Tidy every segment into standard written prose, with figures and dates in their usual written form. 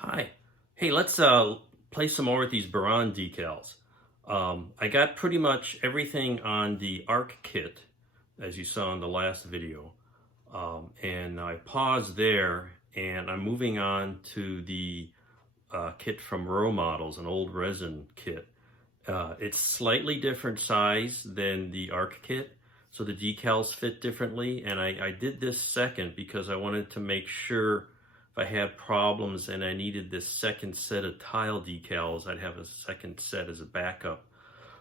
Hi. Hey, let's play some more with these Buran decals. I got pretty much everything on the ARC kit, as you saw in the last video. And I paused there, and I'm moving on to the kit from Rho Models, an old resin kit. It's slightly different size than the ARC kit, so the decals fit differently. And I did this second because I wanted to make sure if I had problems and I needed this second set of tile decals, I'd have a second set as a backup.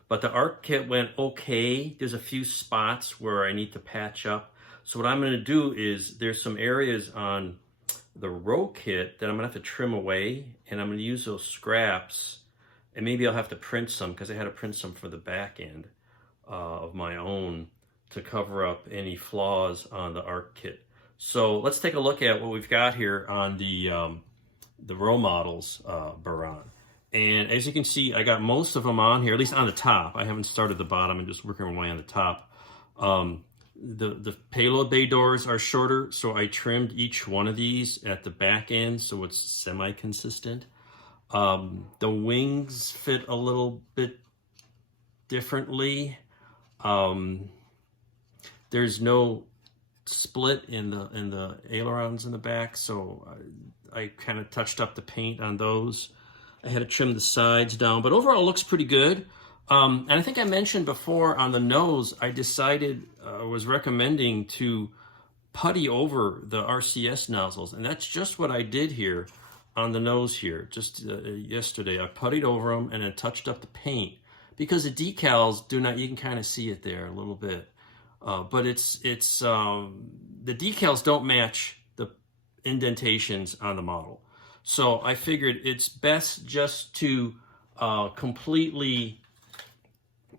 But the ARC kit went okay. There's a few spots where I need to patch up. So what I'm going to do is there's some areas on the Rho kit that I'm going to have to trim away, and I'm going to use those scraps, and maybe I'll have to print some because I had to print some for the back end of my own to cover up any flaws on the ARC kit. So let's take a look at what we've got here on the Rho Models Buran. And as you can see, I got most of them on here, at least on the top. I haven't started the bottom. I'm just working my way on the top. The payload bay doors are shorter, so I trimmed each one of these at the back end so it's semi-consistent. The wings fit a little bit differently. There's no split in the ailerons in the back, so I kind of touched up the paint on those. I had to trim the sides down, but overall it looks pretty good. And I think I mentioned before on the nose, I decided, was recommending to putty over the RCS nozzles, and that's just what I did here on the nose here. Just yesterday, I puttied over them and then touched up the paint because the decals do not, you can kind of see it there a little bit. But the decals don't match the indentations on the model. So I figured it's best just to completely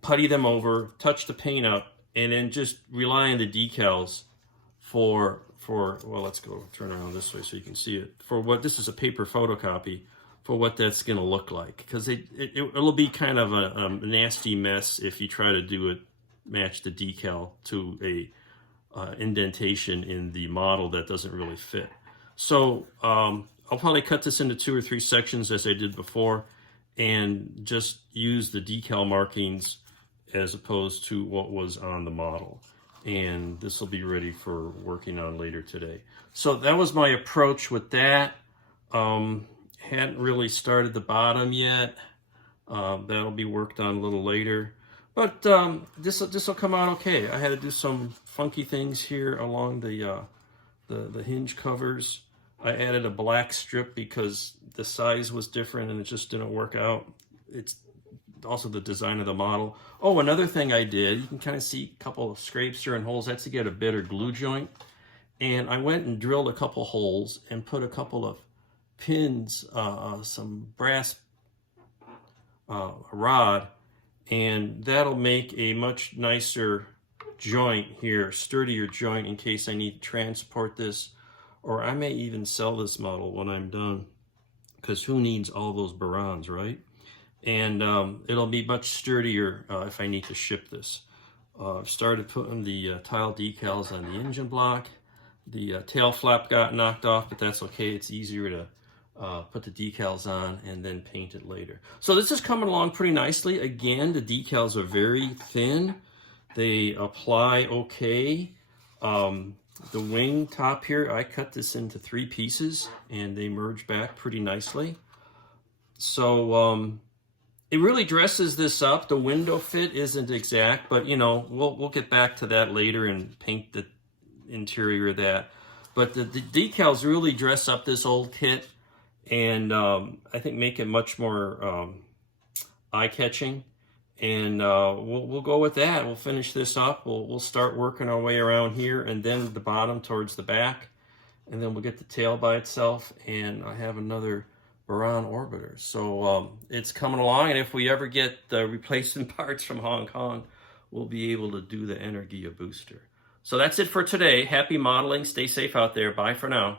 putty them over, touch the paint up, and then just rely on the decals for well, let's go turn around this way so you can see it. For what, this is a paper photocopy, for what that's going to look like. Because it'll be kind of a nasty mess if you try to do it, match the decal to a indentation in the model that doesn't really fit. So I'll probably cut this into 2 or 3 sections as I did before, and just use the decal markings as opposed to what was on the model. And this will be ready for working on later today. So that was my approach with that. Hadn't really started the bottom yet. That'll be worked on a little later. But this will come out okay. I had to do some funky things here along the hinge covers. I added a black strip because the size was different and it just didn't work out. It's also the design of the model. Oh, another thing I did, you can kind of see a couple of scrapes here and holes. That's to get a better glue joint. And I went and drilled a couple holes and put a couple of pins, some brass rod, and that'll make a much nicer joint here, sturdier joint in case I need to transport this, or I may even sell this model when I'm done, because who needs all those Burans, right? And it'll be much sturdier if I need to ship this. I've started putting the tile decals on the engine block. The tail flap got knocked off, but that's okay. It's easier to put the decals on and then paint it later. So this is coming along pretty nicely. Again, the decals are very thin. They apply okay. The wing top here, I cut this into 3 pieces and they merge back pretty nicely. So it really dresses this up. The window fit isn't exact, but you know, we'll get back to that later and paint the interior of that. But the decals really dress up this old kit, and I think make it much more eye-catching. And we'll go with that. We'll finish this up. We'll start working our way around here, and then the bottom towards the back, and then we'll get the tail by itself, and I have another Buran orbiter. So it's coming along, and if we ever get the replacement parts from Hong Kong, we'll be able to do the Energia booster. So that's it for today. Happy modeling. Stay safe out there. Bye for now.